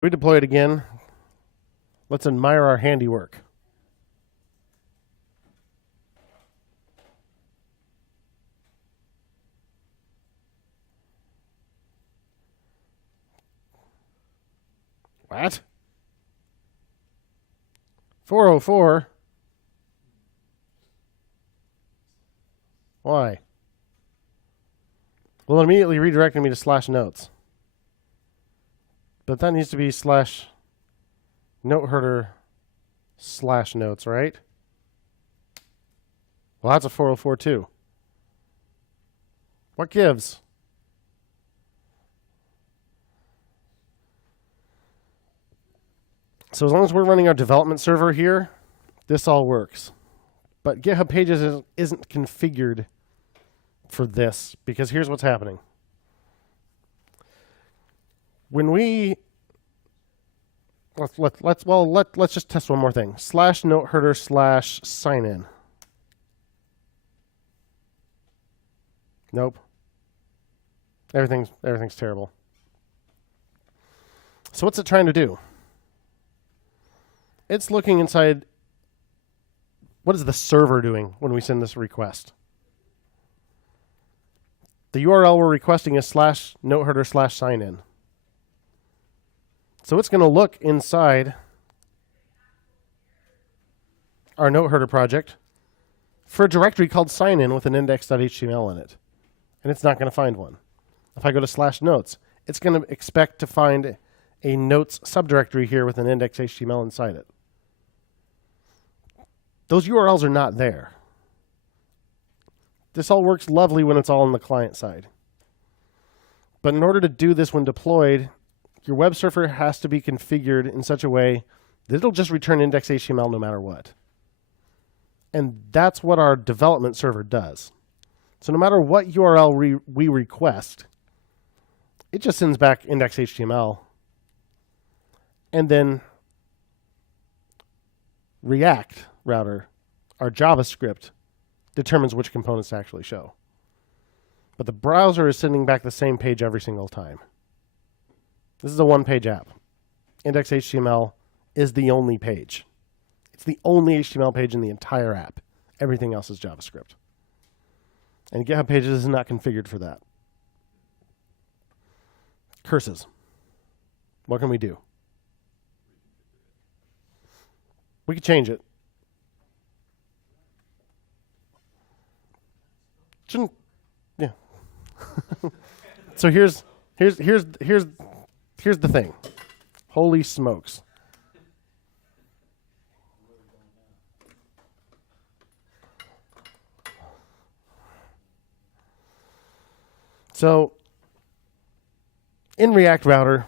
We deploy it again. Let's admire our handiwork. What? 404? Why? Well, it immediately redirected me to /notes. But that needs to be /noteherder/notes, right? Well, that's a 404 too. What gives? So as long as we're running our development server here, this all works. But GitHub Pages isn't configured for this, because here's what's happening. When we let's just test one more thing. /noteherder/signin. Nope. Everything's terrible. So what's it trying to do? It's looking inside. What is the server doing when we send this request? The URL we're requesting is /noteherder/signin. So it's going to look inside our noteherder project for a directory called signin with an index.html in it. And it's not going to find one. If I go to /notes, it's going to expect to find a notes subdirectory here with an index.html inside it. Those URLs are not there. This all works lovely when it's all on the client side. But in order to do this when deployed, your web server has to be configured in such a way that it'll just return index.html no matter what. And that's what our development server does. So no matter what URL we request, it just sends back index.html. And then React router, our JavaScript, determines which components to actually show. But the browser is sending back the same page every single time. This is a one-page app. Index.html is the only page. It's the only HTML page in the entire app. Everything else is JavaScript. And GitHub Pages is not configured for that. Curses. What can we do? We could change it. Shouldn't, yeah. So here's the thing. Holy smokes. So in React Router,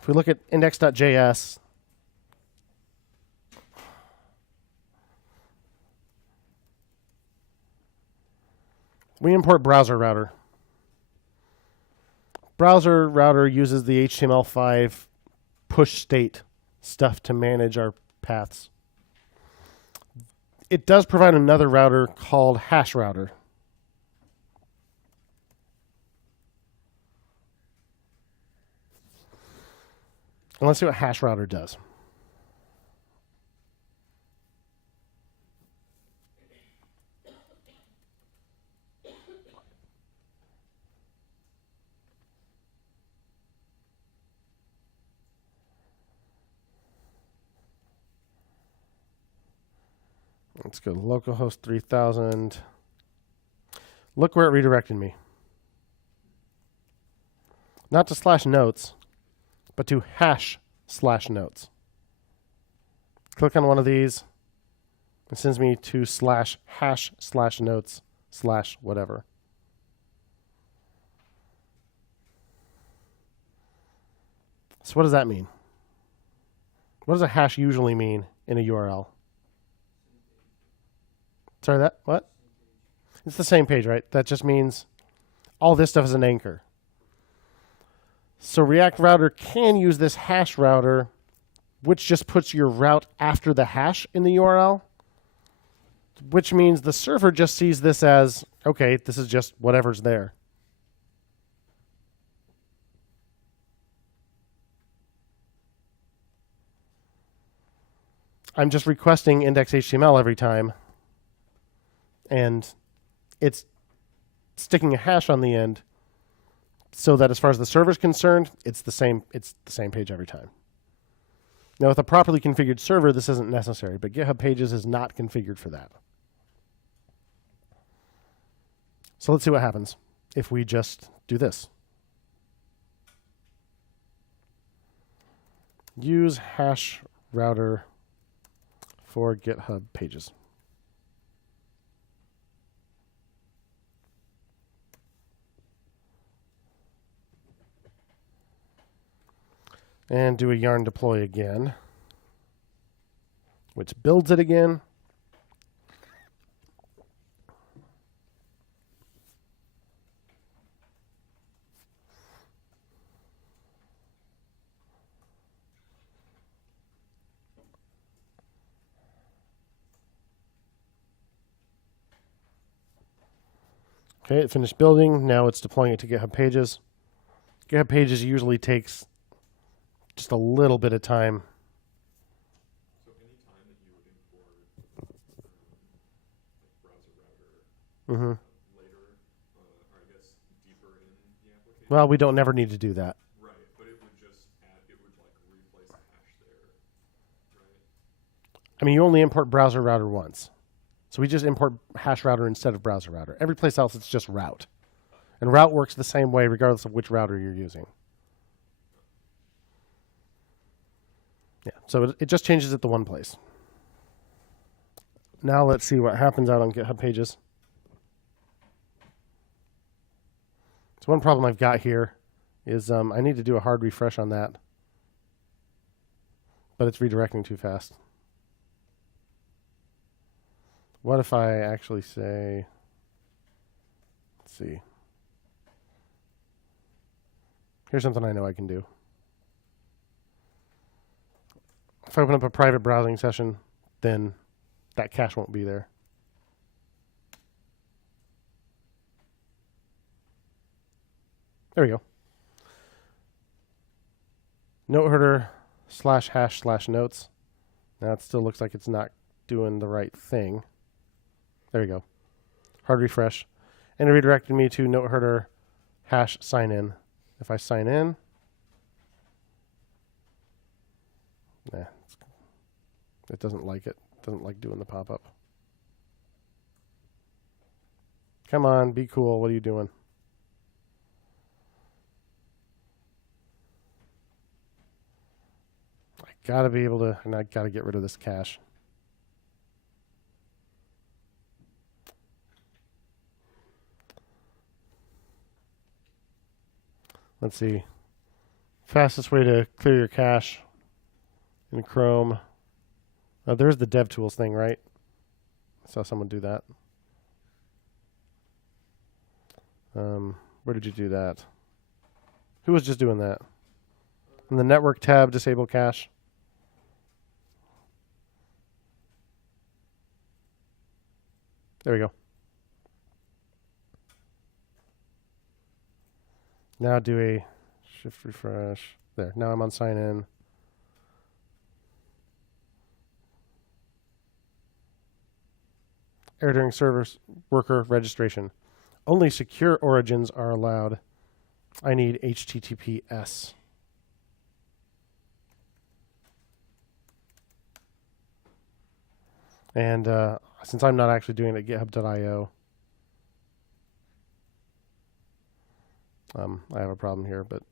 if we look at index.js, we import browser router. Browser router uses the HTML5 push state stuff to manage our paths. It does provide another router called HashRouter. And let's see what HashRouter does. Let's go to localhost 3000. Look where it redirected me. Not to /notes, but to /notes. Click on one of these. It sends me to /hash/notes/ whatever. So what does that mean? What does a hash usually mean in a URL? Sorry, that what? It's the same page, right? That just means all this stuff is an anchor. So React Router can use this hash router, which just puts your route after the hash in the URL, which means the server just sees this as, okay, this is just whatever's there. I'm just requesting index.html every time, and it's sticking a hash on the end so that as far as the server is concerned, it's the same page every time. Now, with a properly configured server, this isn't necessary, but GitHub Pages is not configured for that. So let's see what happens if we just do this. Use HashRouter for GitHub Pages. And do a yarn deploy again, which builds it again. Okay, it finished building. Now it's deploying it to GitHub Pages. GitHub Pages usually takes just a little bit of time. So any time that you would import like browser router later, or I guess deeper in the application. Well, we don't never need to do that. Right, but it would just add, it would like replace the hash there, right? I mean, you only import browser router once. So we just import HashRouter instead of browser router. Every place else, it's just route. And route works the same way regardless of which router you're using. Yeah, so it just changes it to one place. Now let's see what happens out on GitHub Pages. So one problem I've got here is I need to do a hard refresh on that. But it's redirecting too fast. What if I actually say, let's see. Here's something I know I can do. If I open up a private browsing session, then that cache won't be there. There we go. Note /hash/notes. Now it still looks like it's not doing the right thing. There we go. Hard refresh. And it redirected me to note hash sign in. If I sign in, it doesn't like it. It doesn't like doing the pop-up. Come on, be cool. What are you doing? I gotta be able to, and I gotta get rid of this cache. Let's see. Fastest way to clear your cache in Chrome. Oh, there's the DevTools thing, right? I saw someone do that. Where did you do that? Who was just doing that? In the network tab, disable cache. There we go. Now do a shift refresh. There. Now I'm on sign in. Error during server worker registration. Only secure origins are allowed. I need HTTPS. And since I'm not actually doing it at github.io, I have a problem here, but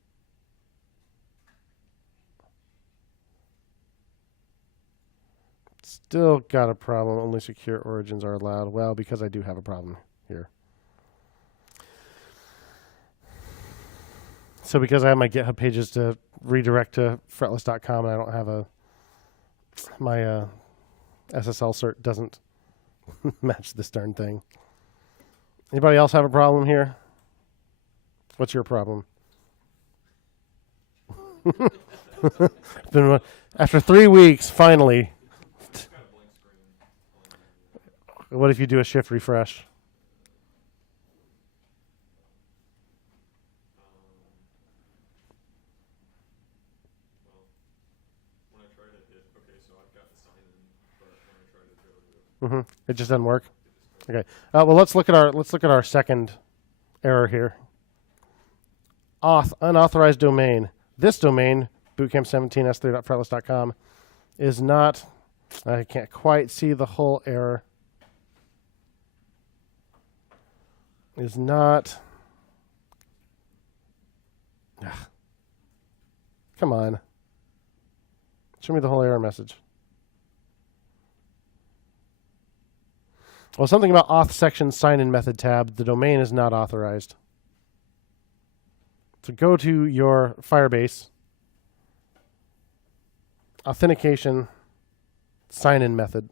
still got a problem. Only secure origins are allowed. Well, because I do have a problem here. So because I have my GitHub pages to redirect to fretless.com and I don't have my SSL cert doesn't match this darn thing. Anybody else have a problem here? What's your problem? After 3 weeks, finally. What if you do a shift refresh? Well, when I try to hit, okay, so I've got the sign in It just doesn't work. Okay. Well, let's look at our second error here. Unauthorized domain. This domain, bootcamp17s3.fretless.com, is not. I can't quite see the whole error. Is not. Ugh. Come on. Show me the whole error message. Well, something about auth section sign-in method tab. The domain is not authorized. So go to your Firebase authentication sign-in method.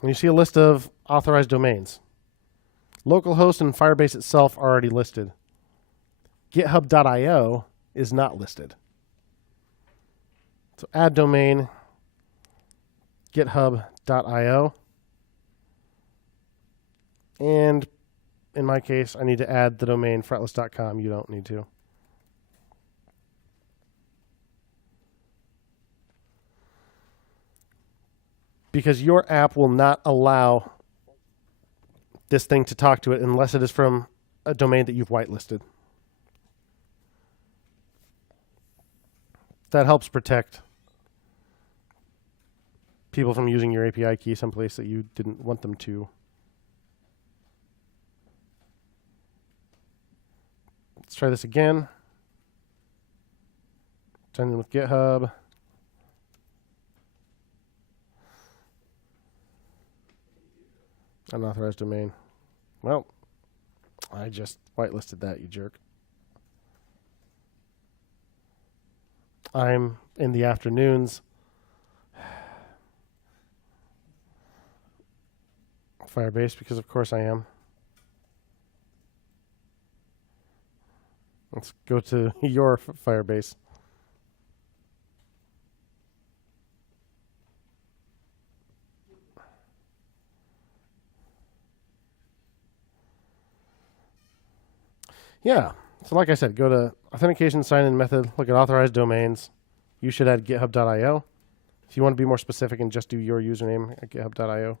And you see a list of authorized domains. Localhost and Firebase itself are already listed. GitHub.io is not listed. So add domain github.io. And in my case, I need to add the domain fretless.com. You don't need to. Because your app will not allow this thing to talk to it unless it is from a domain that you've whitelisted. That helps protect people from using your API key someplace that you didn't want them to. Let's try this again. Sign in with GitHub. Unauthorized domain. Well, I just whitelisted that, you jerk. I'm in the afternoons. Firebase, because of course I am. Let's go to your Firebase. Yeah. So like I said, go to authentication sign-in method, look at authorized domains. You should add github.io. If you want to be more specific and just do your username at github.io,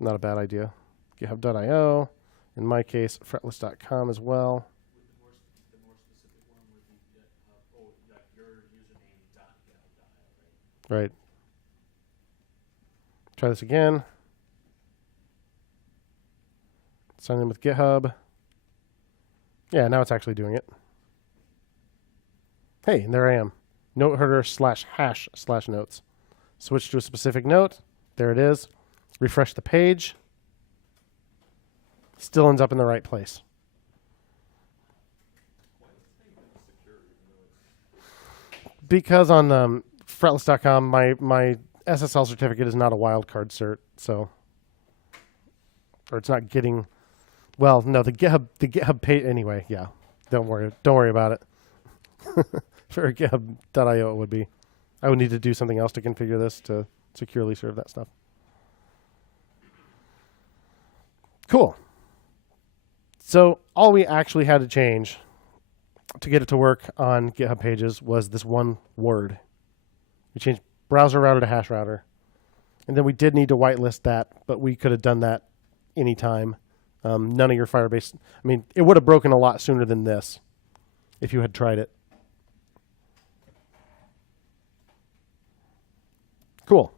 not a bad idea. github.io. In my case, fretless.com as well. The more specific one would be your username.github.io, right? Right. Try this again. Sign in with GitHub. Yeah, now it's actually doing it. Hey, and there I am. Note header /hash/notes. Switch to a specific note. There it is. Refresh the page. Still ends up in the right place. Why is this thing secure even though it's... Because on fretless.com, my SSL certificate is not a wildcard cert, so, or it's not getting. Well, no, the GitHub page anyway. Yeah, don't worry about it. For GitHub.io, it would be. I would need to do something else to configure this to securely serve that stuff. Cool. So all we actually had to change to get it to work on GitHub pages was this one word. We changed browser router to HashRouter, and then we did need to whitelist that, but we could have done that anytime. None of your Firebase. I mean, it would have broken a lot sooner than this if you had tried it. Cool.